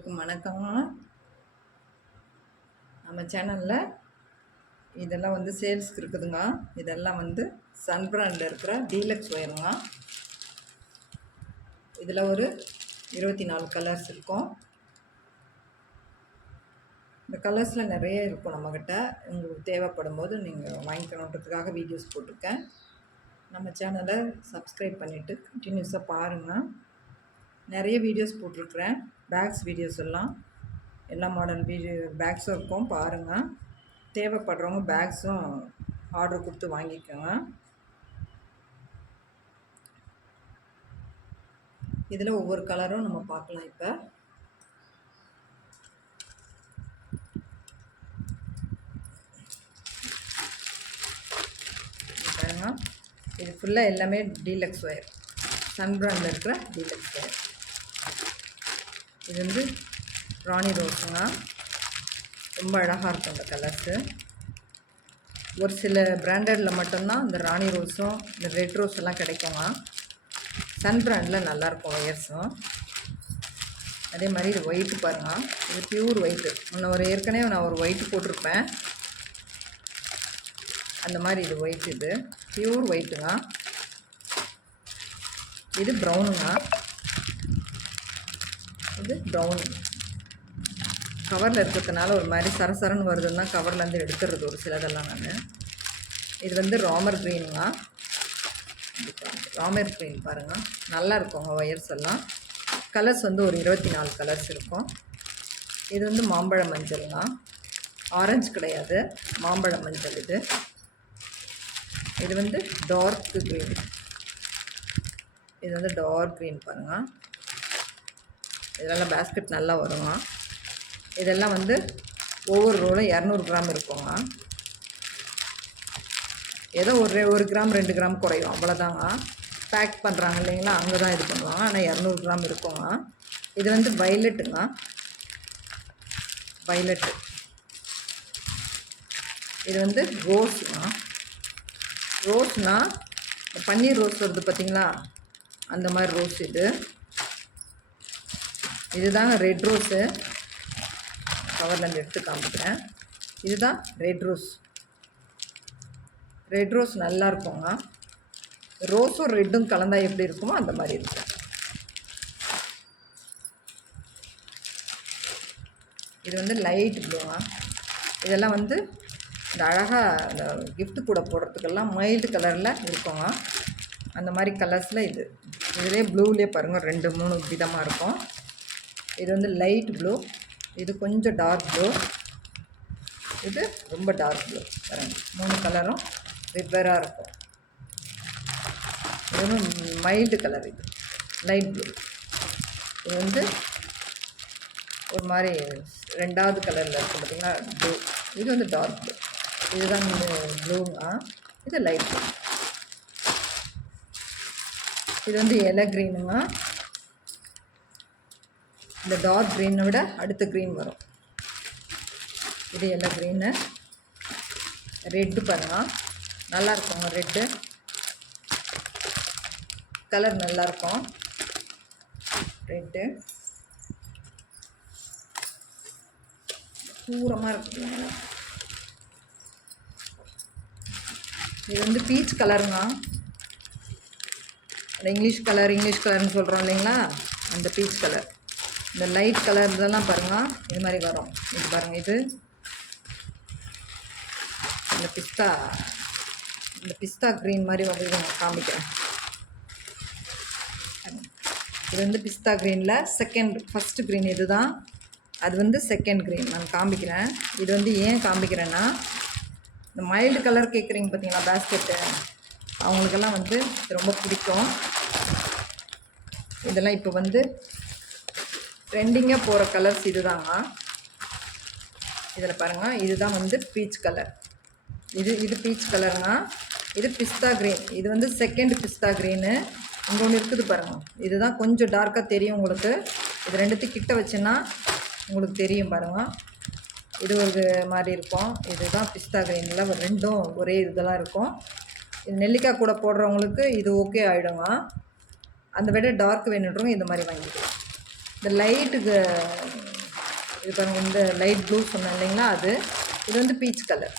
அனைவருக்கும் வணக்கம். நம்ம சேனலில் இதெல்லாம் வந்து சேல்ஸ்க்கு இருக்குதுங்க. இதெல்லாம் வந்து சன் பிராண்டில் இருக்கிற டீலக்ஸ் ஒயருங்க இதில் ஒரு இருபத்தி நாலு கலர்ஸ் இருக்கும். இந்த கலர்ஸில் நிறைய இருக்கும் நம்மக்கிட்ட உங்களுக்கு தேவைப்படும் போது நீங்கள் வாங்கிக்கணுன்றதுக்காக வீடியோஸ் போட்டிருக்கேன். நம்ம சேனலை சப்ஸ்கிரைப் பண்ணிவிட்டு கண்டினியூஸாக பாருங்கள் நிறைய வீடியோஸ் போட்டிருக்கிறேன். பேக்ஸ் வீடியோஸ் எல்லாம் எல்லா மாடல் வீடியோ பேக்ஸும் இருக்கும் பாருங்கள் தேவைப்படுறவங்க பேக்ஸும் ஆர்டர் கொடுத்து வாங்கிக்கோங்க. இதில் ஒவ்வொரு கலரும் நம்ம பார்க்கலாம் இப்போ. இது ஃபுல்லாக எல்லாமே டீலக்ஸ் ஒயர் சன் பிராண்டில் இருக்கிற டீலக்ஸ் ஒயர் இது வந்து ராணி ரோஸுங்க. ரொம்ப அழகாக இருக்கும் இந்த கலர்ஸு ஒரு சில பிராண்டடில் மட்டும்தான் இந்த ராணி ரோஸும் இந்த ரெட் ரோஸ் எல்லாம் கிடைக்குங்க. சன் பிராண்டில் நல்லாயிருக்கும் ஒயர்ஸும் அதே மாதிரி இது ஒயிட்டு பாருங்கள் இது பியூர் ஒயிட்டு முன்ன ஒரு ஏற்கனவே நான் ஒரு ஒயிட்டு போட்டிருப்பேன். அந்த மாதிரி இது ஒயிட் இது. பியூர் ஒயிட்டுங்க இது ப்ரௌனுங்க வந்து ப்ரௌன் கவரில் இருக்கிறதுனால ஒரு மாதிரி சரசரன்னு வருதுன்னா கவர்லேருந்து எடுத்துடுறது ஒரு சிலதெல்லாம் நான். இது வந்து ராமர் க்ரீனுங்க ராமர் க்ரீன் பாருங்கள் நல்லா இருக்குங்க ஒயர்ஸ் எல்லாம். கலர்ஸ் வந்து ஒரு இருபத்தி நாலு கலர்ஸ் இருக்கும். இது வந்து மாம்பழ மஞ்சள்னா ஆரஞ்சு கிடையாது மாம்பழ மஞ்சள் இது. இது வந்து டார்க் க்ரீன் இது வந்து டார்க் க்ரீன் பாருங்கள் இதெல்லாம் பேஸ்கெட் நல்லா வருங்க இதெல்லாம் வந்து ஒவ்வொரு ரோலும் இரநூறு கிராம் இருக்குங்க ஏதோ ஒரு ஒரு கிராம் ரெண்டு கிராம் குறையும். அவ்வளோதாங்க பேக் பண்ணுறாங்க இல்லைங்களா? அங்கே தான் இது பண்ணுவாங்க. ஆனால் இரநூறு கிராம் இருக்குங்க இது வந்து வைலட்டுங்க வைலட்டு இது வந்து ரோஸுங்க ரோஸ்னால் பன்னீர் ரோஸ் வருது பார்த்திங்களா அந்த மாதிரி ரோஸ் இது. இதுதாங்க ரெட் ரோஸு கவர்லேருந்து எடுத்து காமிக்கிறேன். இதுதான் ரெட் ரோஸ் ரெட் ரோஸ் நல்லா இருக்குங்க. ரோஸும் ரெட்டும் கலந்தால் எப்படி இருக்குமோ அந்த மாதிரி இருக்கும் இது வந்து லைட் ப்ளூங்க இதெல்லாம் வந்து இந்த அழகாக இந்த கிஃப்ட் கூட போடுறதுக்கெல்லாம் மைல்டு கலரில் இருக்குங்க. அந்த மாதிரி கலர்ஸில் இது. இதிலே ப்ளூலேயே பாருங்கள் ரெண்டு மூணு விதமாக இருக்கும். இது வந்து லைட் ப்ளூ இது கொஞ்சம் டார்க் ப்ளூ இது ரொம்ப டார்க் ப்ளூ பாருங்க மூணு கலரும் வெவ்வேறாக இருக்கும். இது வந்து மைல்டு கலர் இது லைட் ப்ளூ இது வந்து ஒரு மாதிரி ரெண்டாவது கலரில் இருக்கும் பார்த்திங்கன்னா ப்ளூ இது வந்து டார்க் ப்ளூ இதுதான் ப்ளூங்கா இது லைட் ப்ளூ இது வந்து எலை க்ரீனுங்க இந்த டார்க் க்ரீனை விட அடுத்த க்ரீன் வரும். இது எலை க்ரீனு ரெட்டு பாருங்க. நல்லாருக்குங்க ரெட்டு கலர் நல்லாயிருக்கும் ரெட்டு தூரமாக இருக்குங்க இது வந்து பீச் கலருங்க அந்த இங்கிலீஷ் கலர் இங்கிலீஷ் கலர்னு சொல்கிறோம் இல்லைங்களா? அந்த பீச் கலர் இந்த லைட் கலர் இதெல்லாம் பாருங்கள் இது மாதிரி வரும். இது பாருங்கள் இது. இந்த பிஸ்தா. இந்த பிஸ்தா க்ரீன் மாதிரி வந்து இதை நான் காமிக்கிறேன். இது வந்து பிஸ்தா க்ரீனில் செகண்ட் ஃபஸ்ட்டு க்ரீன் இது தான் அது வந்து செகண்ட் க்ரீன் நான் காமிக்கிறேன். இது வந்து ஏன் காமிக்கிறேன்னா இந்த மைல்டு கலர் கேட்குறீங்க பார்த்தீங்களா பேஸ்கெட்டு அவங்களுக்கெல்லாம் வந்து ரொம்ப பிடிக்கும். இதெல்லாம் இப்போ வந்து ட்ரெண்டிங்காக போகிற கலர்ஸ் இது இதில் பாருங்கள் இதுதான் வந்து பீச் கலர் இது இது பீச் கலருங்க இது பிஸ்தா க்ரீன் இது வந்து செகண்ட் பிஸ்தா க்ரீனு இங்கே ஒன்று இருக்குது பாருங்கள் இதுதான் கொஞ்சம் டார்க்காக தெரியும் உங்களுக்கு. இது ரெண்டுத்தையும் கிட்ட வச்சுன்னா உங்களுக்கு தெரியும் பாருங்கள் இது ஒரு மாதிரி இருக்கும். இதுதான் பிஸ்தா க்ரீனில் ரெண்டும் ஒரே இதெல்லாம் இருக்கும். இது நெல்லிக்காய் கூட போடுறவங்களுக்கு இது ஓகே ஆகிடுங்க அந்த விட டார்க் வேணுன்றவங்க இந்த மாதிரி வாங்கிக்கலாம். இந்த லைட்டுக்கு இது பாருங்க இந்த லைட் ப்ளூ சொன்னேன் இல்லைங்களா அது? இது வந்து பீச் கலர்.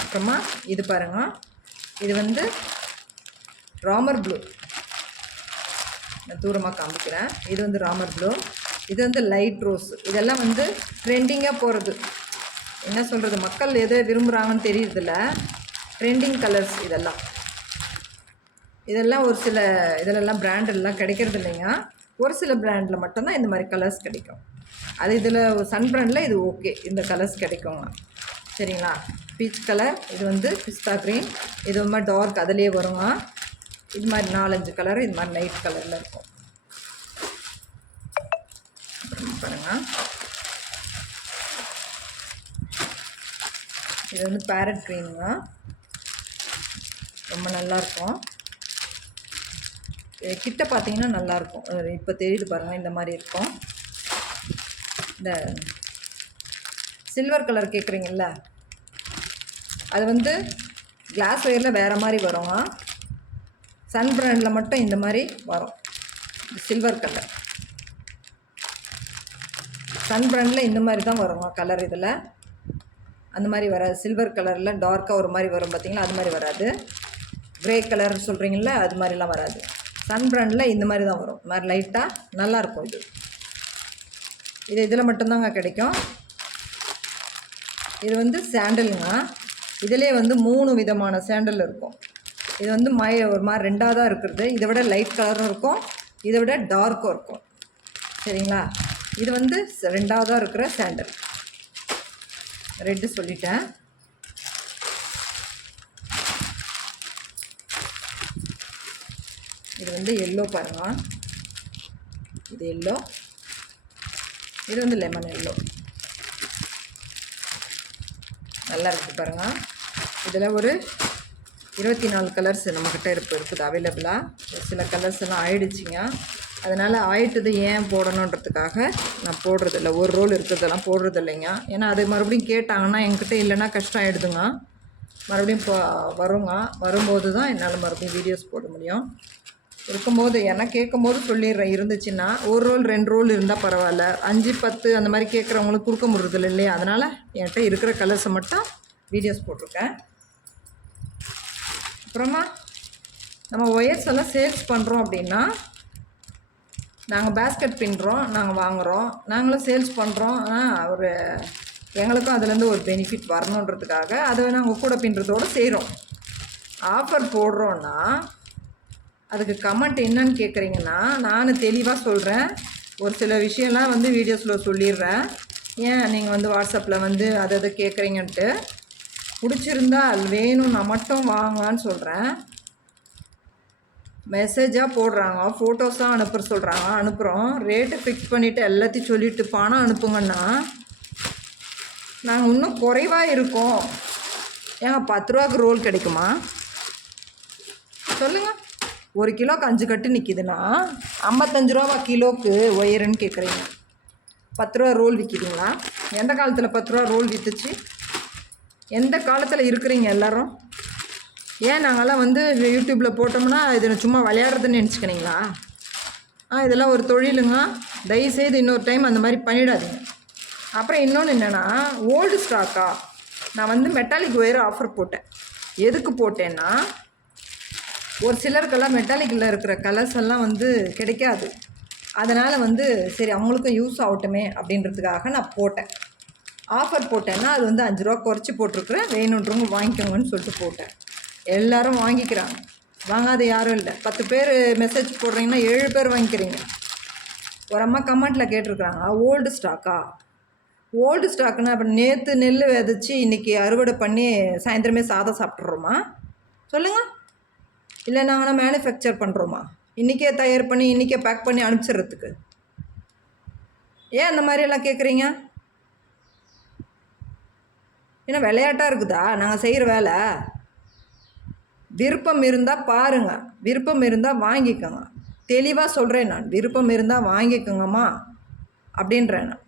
அப்புறமா இது பாருங்க. இது வந்து ராமர் ப்ளூ. நான் தூரமாக காமிக்கிறேன். இது வந்து ராமர் ப்ளூ. இது வந்து லைட் ரோஸ். இதெல்லாம் வந்து ட்ரெண்டிங்காக போகிறது என்ன சொல்கிறது மக்கள் எதை விரும்புகிறாங்கன்னு தெரியுறதில்ல. ட்ரெண்டிங் கலர்ஸ் இதெல்லாம். இதெல்லாம் ஒரு சில இதிலெல்லாம் பிராண்டெல்லாம் கிடைக்கிறது இல்லைங்க ஒரு சில பிராண்டில் மட்டும்தான் இந்த மாதிரி கலர்ஸ் கிடைக்கும். அது இதில் சன் பிராண்டில் இது ஓகே இந்த கலர்ஸ் கிடைக்குங்க. சரிங்களா? பீச் கலர் இது வந்து பிஸ்தா க்ரீன் இது ஒரு மாதிரி டார்க் அதுலேயே வருங்க. இது மாதிரி நாலஞ்சு கலர் இது மாதிரி லைட் கலரில் இருக்கும். பாருங்கள் இது வந்து பேரட் க்ரீனுங்க ரொம்ப நல்லாயிருக்கும் கிட்ட பார்த்தீங்கன்னா நல்லாயிருக்கும். இப்போ தெரியுது பாருங்கள் இந்த மாதிரி இருக்கும். இந்த சில்வர் கலர் கேட்குறீங்கல்ல அது வந்து கிளாஸ் ஒயரில் வேறு மாதிரி வருங்க சன் பிராண்டில் மட்டும் இந்த மாதிரி வரும். சில்வர் கலர் சன் பிராண்டில் இந்த மாதிரி தான் வருங்க கலர் இதில். அந்த மாதிரி வராது. சில்வர் கலரில் டார்க்காக ஒரு மாதிரி வரும் பார்த்தீங்களா? அது மாதிரி வராது. க்ரே கலர் சொல்கிறீங்கள அது மாதிரிலாம் வராது. சன் பிராண்டில் இந்த மாதிரி தான் வரும். இந்த மாதிரி லைட்டாக நல்லாயிருக்கும் இது. இது இதில் மட்டும்தாங்க கிடைக்கும். இது வந்து சாண்டலுங்க. இதிலே வந்து மூணு விதமான சாண்டல் இருக்கும். இது வந்து மய ஒரு மாதிரி ரெண்டாவதாக இருக்கிறது. இதை விட லைட் கலரும் இருக்கும். இதை விட டார்க்கும் இருக்கும். சரிங்களா? இது வந்து ரெண்டாவதாக இருக்கிற சாண்டல். ரெட்டு சொல்லிட்டேன். இது வந்து எல்லோ பாருங்க. இது எல்லோ இது வந்து லெமன் எல்லோ நல்லா இருக்குது பாருங்க. இதில் ஒரு இருபத்தி நாலு கலர்ஸ் நம்மக்கிட்ட இப்போ இருக்குது அவைலபிளாக சில கலர்ஸ் எல்லாம் ஆயிடுச்சிங்க. அதனால் ஆயிட்டது ஏன் போடணுன்றதுக்காக நான் போடுறதில்ல. ஒரு ரோல் இருக்கிறதெல்லாம் போடுறது இல்லைங்க ஏன்னா அது மறுபடியும் கேட்டாங்கன்னா என்கிட்ட இல்லைன்னா கஷ்டம் ஆகிடுதுங்க மறுபடியும் இப்போ வருங்க. வரும்போது தான் என்னால் மறுபடியும் வீடியோஸ் போட முடியும். இருக்கும்போது ஏன்னா கேட்கும்போது சொல்லிடுறேன். இருந்துச்சுன்னா ஒரு ரோல் ரெண்டு ரோல் இருந்தால் பரவாயில்ல. அஞ்சு பத்து அந்த மாதிரி கேட்குறவங்களுக்கு கொடுக்க முடியறதில்ல இல்லையா? அதனால் என்கிட்ட இருக்கிற கலர்ஸை மட்டும் வீடியோஸ் போட்டிருக்கேன். அப்புறமா நம்ம ஒயர்ஸ் எல்லாம் சேல்ஸ் பண்ணுறோம் அப்படின்னா நாங்கள் பேஸ்கெட் பின்னுறோம் நாங்கள் வாங்குகிறோம் நாங்களும் சேல்ஸ் பண்ணுறோம் ஆனால் ஒரு எங்களுக்கும் அதுலேருந்து ஒரு பெனிஃபிட் வரணுன்றதுக்காக அதை நாங்கள் கூட பின்னுறதோடு செய்கிறோம் ஆஃபர் போடுறோன்னா அதுக்கு கமெண்ட் என்னன்னு கேட்குறீங்கன்னா நான் தெளிவாக சொல்கிறேன் ஒரு சில விஷயம்லாம் வந்து வீடியோஸில் சொல்லிடுறேன். ஏன் நீங்கள் வந்து வாட்ஸ்அப்பில் வந்து அதை அதை கேட்குறீங்கன்ட்டு பிடிச்சிருந்தா அது வேணும்னா மட்டும் வாங்கன்னு சொல்கிறேன் மெசேஜாக போடுறாங்க. ஃபோட்டோஸாக அனுப்புற சொல்கிறாங்க அனுப்புகிறோம் ரேட்டு ஃபிக்ஸ் பண்ணிவிட்டு எல்லாத்தையும் சொல்லிவிட்டு பணம் அனுப்புங்கன்னா நாங்கள் இன்னும் குறைவாக இருக்கோம். ஏங்க பத்து ரூபாய்க்கு ரோல் கிடைக்குமா? சொல்லுங்கள் ஒரு கிலோக்கு அஞ்சு கட்டு நிற்கிதுன்னா ஐம்பத்தஞ்சு ரூபா கிலோக்கு ஒயருன்னு கேட்குறீங்க பத்து ரூபா ரோல் விற்கிதுங்களா எந்த காலத்தில் பத்து ரூபா ரோல் விற்றுச்சு எந்த காலத்தில் இருக்கிறீங்க எல்லாரும்? ஏன் நாங்கள்லாம் வந்து யூடியூப்பில் போட்டோம்னா இதில் சும்மா விளையாடுறதுன்னு நினச்சிக்கிறீங்களா? ஆ இதெல்லாம் ஒரு தொழிலுங்க. தயவுசெய்து இன்னொரு டைம் அந்த மாதிரி பண்ணிடாதீங்க. அப்புறம் இன்னொன்று என்னென்னா ஓல்டு ஸ்டாக்கா? நான் வந்து மெட்டாலிக் ஒயர் ஆஃபர் போட்டேன். எதுக்கு போட்டேன்னா ஒரு சிலருக்கெல்லாம் மெட்டாலிக்கில் இருக்கிற கலர்ஸ் எல்லாம் வந்து கிடைக்காது. அதனால் வந்து சரி அவங்களுக்கும் யூஸ் ஆகட்டுமே அப்படின்றதுக்காக நான் போட்டேன். ஆஃபர் போட்டேன்னா அது வந்து அஞ்சு ரூபா குறைச்சி போட்டிருக்குறேன். வேணுன்றவங்க வாங்கிக்கோங்கன்னு சொல்லிட்டு போட்டேன். எல்லாரும் வாங்கிக்கிறாங்க. வாங்காத யாரும் இல்லை. பத்து பேர் மெசேஜ் போடுறீங்கன்னா ஏழு பேர் வாங்கிக்கிறீங்க. ஒரு அம்மா கமெண்ட்டில் கேட்டிருக்கிறாங்க ஓல்டு ஸ்டாக்கா ஓல்டு ஸ்டாக்குன்னா அப்போ நேற்று நெல் விதைச்சி இன்றைக்கி அறுவடை பண்ணி சாயந்தரமே சாதம் சாப்பிட்றோமா சொல்லுங்கள் இல்லை நாங்கள் மேனுஃபேக்சர் பண்ணுறோமா இன்றைக்கே தயார் பண்ணி இன்றைக்கே பேக் பண்ணி அனுப்பிச்சிடுறதுக்கு ஏன் அந்த மாதிரியெல்லாம் கேட்குறீங்க ஏன்னா விளையாட்டாக இருக்குதா? நாங்கள் செய்கிற வேலை. விருப்பம் இருந்தால் பாருங்கள் விருப்பம் இருந்தால் வாங்கிக்கோங்க. தெளிவாக சொல்கிறேன் நான். விருப்பம் இருந்தால் வாங்கிக்கோங்கம்மா அப்படின்றேன் நான்.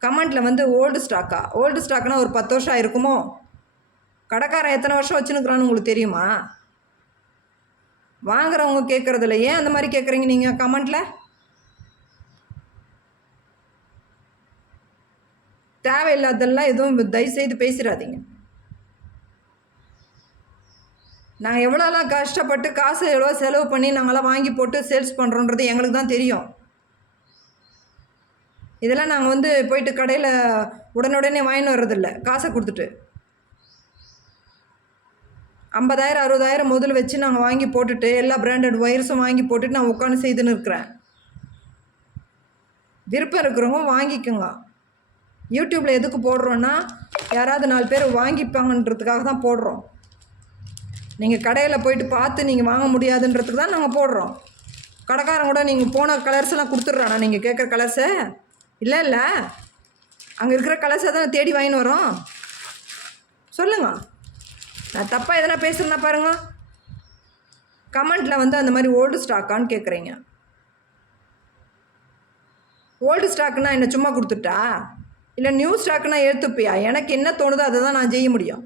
கமெண்ட்டில் வந்து ஓல்டு ஸ்டாக்கா ஓல்டு ஸ்டாக்னால் ஒரு பத்து வருஷம் ஆயிருக்குமோ? கடைக்காரன் எத்தனை வருஷம் வச்சுன்னுக்குறான்னு உங்களுக்கு தெரியுமா? வாங்குறவங்க கேட்குறதில்ல ஏன் அந்த மாதிரி கேட்குறீங்க நீங்கள் கமெண்ட்டில் தேவையில்லாதெல்லாம் எதுவும் தயவுசெய்து பேசிடாதீங்க. நாங்கள் எவ்வளோலாம் கஷ்டப்பட்டு காசு எவ்வளோ செலவு பண்ணி நாங்களாம் வாங்கி போட்டு சேல்ஸ் பண்ணுறோன்றது எங்களுக்கு தான் தெரியும். இதெல்லாம் நாங்கள் வந்து போயிட்டு கடையில் உடனுடனே வாங்கின்னு வர்றதில்ல. காசை கொடுத்துட்டு. ஐம்பதாயிரம் அறுபதாயிரம் முதல்ல வச்சு நாங்கள் வாங்கி போட்டுட்டு எல்லா பிராண்டட் ஒயர்ஸும் வாங்கி போட்டுட்டு நான் உட்காந்து செய்துன்னு இருக்கிறேன். விருப்பம் இருக்கிறவங்க வாங்கிக்கோங்க. யூடியூப்பில் எதுக்கு போடுறோன்னா யாராவது நாலு பேர் வாங்கிப்பாங்கன்றதுக்காக தான் போடுறோம். நீங்கள் கடையில் போயிட்டு பார்த்து நீங்கள் வாங்க முடியாதுன்றதுக்கு தான் நாங்கள் போடுறோம். கடைக்காரன் கூட நீங்கள் போன கலர்ஸ் எல்லாம் கொடுத்துட்றானா? நீங்கள் கேட்குற கலர்ஸை இல்லை இல்லை. அங்கே இருக்கிற கலர்ஸை தான் தேடி வாங்கின்னு வரோம்? சொல்லுங்க. நான் தப்பாக எதனா பேசுகிறேன்னா பாருங்க கமெண்ட்டில் வந்து அந்த மாதிரி ஓல்டு ஸ்டாக்கான்னு கேட்குறீங்க ஓல்டு ஸ்டாக்குனா என்ன சும்மா கொடுத்துட்டா? இல்லை நியூ ஸ்டாக்குனா எடுத்துப்பியா? எனக்கு என்ன தோணுதோ அதை தான் நான் செய்ய முடியும்.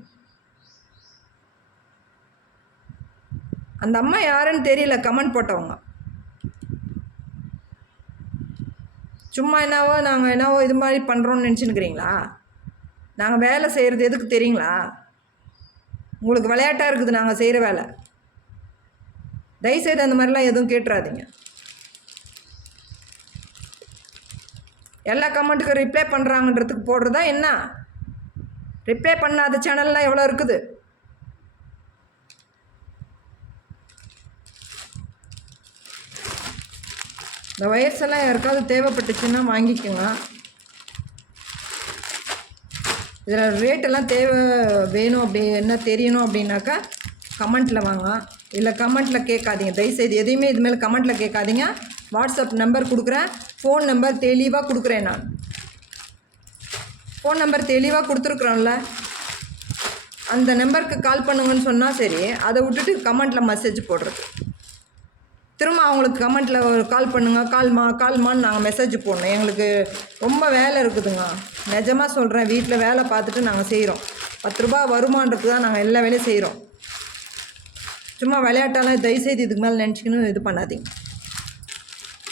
அந்த அம்மா யாருன்னு தெரியல கமெண்ட் போட்டவங்க. சும்மா என்னவோ நாங்கள் என்னவோ இது மாதிரி பண்ணுறோன்னு நினச்சின்னுக்கிறீங்களா? நாங்கள் வேலை செய்கிறது எதுக்கு தெரியுங்களா? உங்களுக்கு விளையாட்டாக இருக்குது நாங்கள் செய்கிற வேலை. தயவுசெய்து அந்த மாதிரிலாம் எதுவும் கேட்டுறாதீங்க. எல்லா கமெண்ட்டுக்கும் ரிப்ளை பண்ணுறாங்கன்றதுக்கு போடுறதா என்ன? ரிப்ளை பண்ணாத சேனல்லாம் எவ்வளோ இருக்குது? இந்த வயர்ஸ் எல்லாம் யாருக்காவது தேவைப்பட்டுச்சுன்னா வாங்கிக்கோங்க. இதில் ரேட்டெல்லாம் தேவை வேணும் அப்படி என்ன தெரியணும் அப்படின்னாக்கா கமெண்ட்டில் வாங்க. இல்லை கமெண்ட்டில் கேட்காதீங்க. தயவுசெய்து எதையுமே இது மேலே கமெண்ட்டில் கேட்காதீங்க. வாட்ஸ்அப் நம்பர் கொடுக்குறேன். ஃபோன் நம்பர் தெளிவாக கொடுக்குறேன் நான். ஃபோன் நம்பர் தெளிவாக கொடுத்துருக்குறோம்ல. அந்த நம்பருக்கு கால் பண்ணுங்கன்னு சொன்னால் சரி அதை விட்டுட்டு கமெண்ட்டில் மெசேஜ் போடுறது. திரும்ப அவங்களுக்கு கமெண்ட்டில் ஒரு கால் பண்ணுங்க. கால்மா கால்மான்னு நாங்கள் மெசேஜ் போடணும். எங்களுக்கு ரொம்ப வேலை இருக்குதுங்க. நிஜமாக சொல்கிறேன் வீட்டில் வேலை பார்த்துட்டு நாங்கள் செய்கிறோம் பத்து ரூபா வருமானத்துக்கு தான் நாங்கள் எல்லா வேலையும் செய்கிறோம் சும்மா விளையாட்டாலாம் தயவுசெய்து இதுக்கு மேலே நினச்சிக்கணும் இது பண்ணாதீங்க.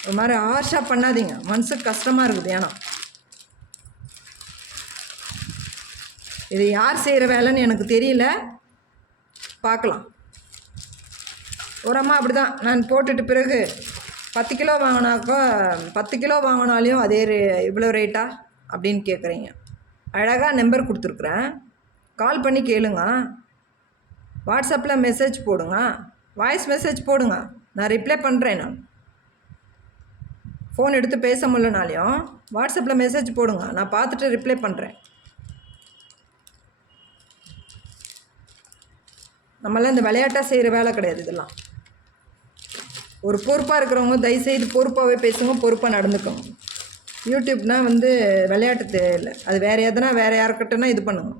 ஒரு மாதிரி ஆர்ஷாக பண்ணாதீங்க. மனசுக்கு கஷ்டமாக இருக்குது ஏன்னா. இது யார் செய்கிற வேலைன்னு எனக்கு தெரியல. பார்க்கலாம். உரமாக அப்படி தான் நான் போட்டுட்டு பிறகு பத்து கிலோ வாங்கினாக்கா பத்து கிலோ வாங்கினாலையும் அதே ரே இவ்வளோ ரேட்டா அப்படின்னு கேட்குறீங்க அழகாக நம்பர் கொடுத்துருக்குறேன். கால் பண்ணி கேளுங்க. வாட்ஸ்அப்பில் மெசேஜ் போடுங்க. வாய்ஸ் மெசேஜ் போடுங்க. நான் ரிப்ளை பண்ணுறேன் நான். ஃபோன் எடுத்து பேச முடியலனாலையும் வாட்ஸ்அப்பில் மெசேஜ் போடுங்க. நான் பார்த்துட்டு ரிப்ளை பண்ணுறேன் நம்மளாம் இந்த விளையாட்டாக செய்கிற வேலை கிடையாது இதெல்லாம். ஒரு பொறுப்பாக இருக்கிறவங்க தயவுசெய்து பொறுப்பாகவே பேசுங்க பொறுப்பாக நடந்துக்கோங்க. யூடியூப்னால் வந்து விளையாட்டு தேவையில்லை. அது வேறு எதனா வேறு யாருக்கிட்டனா இது பண்ணுங்க.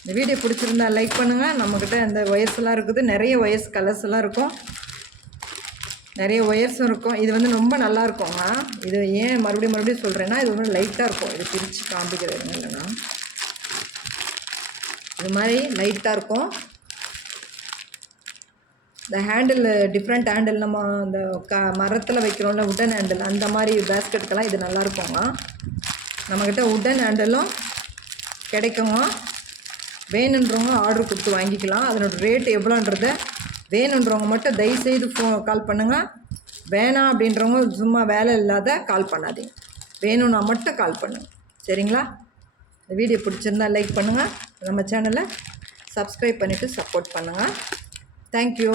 இந்த வீடியோ பிடிச்சிருந்தா லைக் பண்ணுங்கள் நம்மக்கிட்ட இந்த ஒயர்ஸ்லாம் இருக்குது. நிறைய ஒயர்ஸ் கலர்ஸ் எல்லாம் இருக்கும். நிறைய ஒயர்ஸும் இருக்கும். இது வந்து ரொம்ப நல்லா இருக்குங்க இது ஏன் மறுபடியும் மறுபடியும் சொல்கிறேன்னா இது வந்து லைட்டாக இருக்கும். இது பிரித்து காமிக்கிறது இல்லைன்னா இது மாதிரி லைட்டாக இருக்கும். இந்த ஹேண்டில் டிஃப்ரெண்ட் ஹேண்டில் நம்ம அந்த க மரத்தில் வைக்கிறோம்ல உட்டன் ஹேண்டில் அந்த மாதிரி பேஸ்கெட்டுக்கெல்லாம் இது நல்லா இருக்குங்க. நம்மக்கிட்ட உட்டன் ஹேண்டிலும் கிடைக்குங்க. வேணுன்றவங்க ஆர்டர் கொடுத்து வாங்கிக்கலாம். அதனோட ரேட் எவ்வளோன்றத வேணுன்றவங்க மட்டும் தயவுசெய்து ஃபோ கால் பண்ணுங்கள் வேணாம் அப்படின்றவங்க சும்மா வேலை இல்லாத கால் பண்ணாதீங்க. வேணும்னா மட்டும் கால் பண்ணுங்கள் சரிங்களா? இந்த வீடியோ பிடிச்சிருந்தா லைக் பண்ணுங்கள் நம்ம சேனலை சப்ஸ்கிரைப் பண்ணிவிட்டு சப்போர்ட் பண்ணுங்கள் தேங்க்யூ